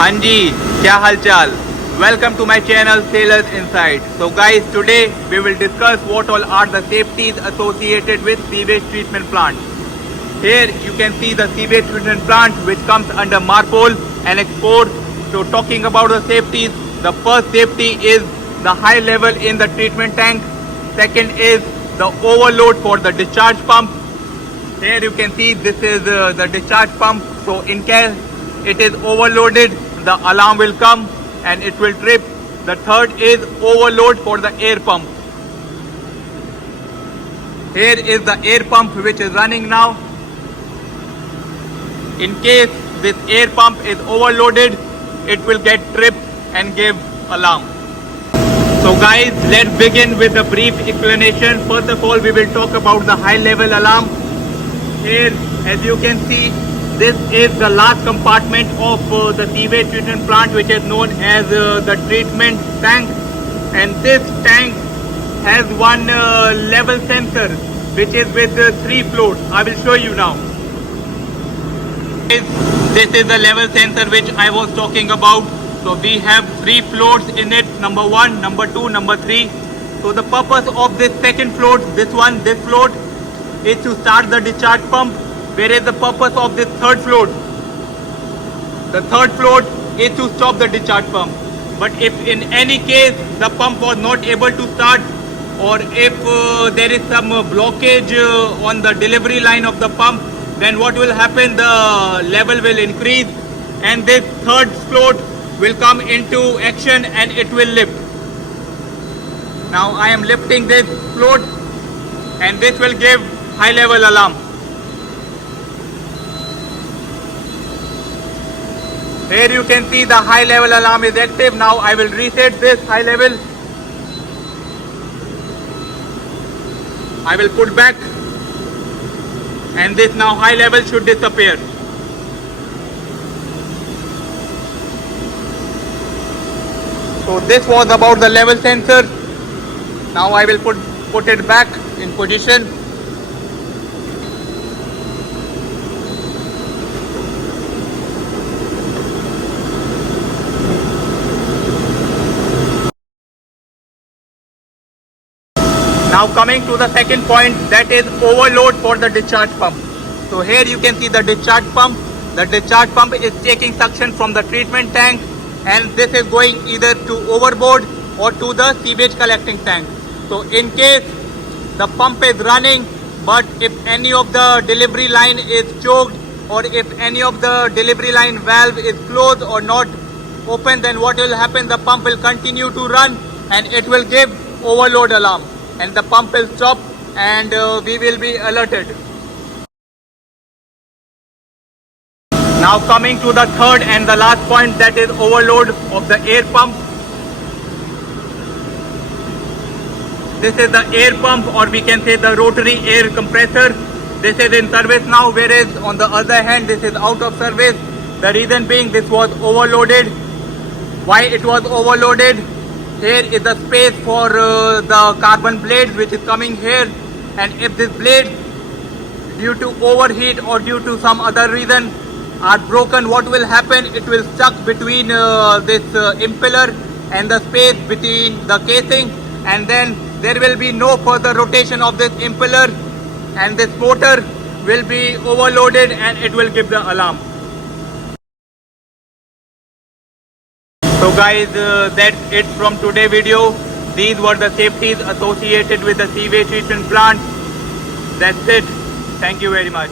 हाँ जी, क्या हाल चाल? Welcome to my channel Sailors Insight. So guys, today we will discuss what all are the safeties associated with sewage treatment plant. Here you can see the sewage treatment plant which comes under MARPOL and export. So talking about the safeties, the first safety is the high level in the treatment tank. Second is the overload for the discharge pump. Here you can see this is the discharge pump. So in case it is overloaded, the alarm will come and it will trip. The third is overload for the air pump. Here is the air pump which is running now. In case this air pump is overloaded, it will get tripped and give alarm. So guys, let's begin with a brief explanation. First of all, we will talk about the high level alarm. Here, as you can see, this is the last compartment of the sewage treatment plant, which is known as the treatment tank. And this tank has one level sensor, which is with 3 floats. I will show you now. This is the level sensor which I was talking about. So we have 3 floats in it, number 1, number 2, number 3. So the purpose of this second float, this float, is to start the discharge pump. Whereas the purpose of this third float, the third float is to stop the discharge pump. But if in any case the pump was not able to start, or if there is some blockage on the delivery line of the pump, then what will happen? The level will increase and this third float will come into action and it will lift. Now I am lifting this float and this will give high level alarm. Here you can see the high level alarm is active. Now I will reset this high level. I will put back and this now high level should disappear. So this was about the level sensor. Now I will put it back in position. Now coming to the second point, that is overload for the discharge pump. So here you can see the discharge pump. The discharge pump is taking suction from the treatment tank and this is going either to overboard or to the sewage collecting tank. So in case the pump is running, but if any of the delivery line is choked or if any of the delivery line valve is closed or not open, then what will happen? The pump will continue to run and it will give overload alarm. And the pump will stop and we will be alerted. Now coming to the third and the last point, that is overload of the air pump. This is the air pump, or we can say the rotary air compressor. This is in service now, whereas on the other hand this is out of service. The reason being this was overloaded. Why it was overloaded? Here is the space for the carbon blades which is coming here, and if this blade due to overheat or due to some other reason are broken, what will happen? It will stuck between this impeller and the space between the casing, and then there will be no further rotation of this impeller and this motor will be overloaded and it will give the alarm. So guys, that's it from today's video. These were the safeties associated with the sewage treatment plant. That's it. Thank you very much.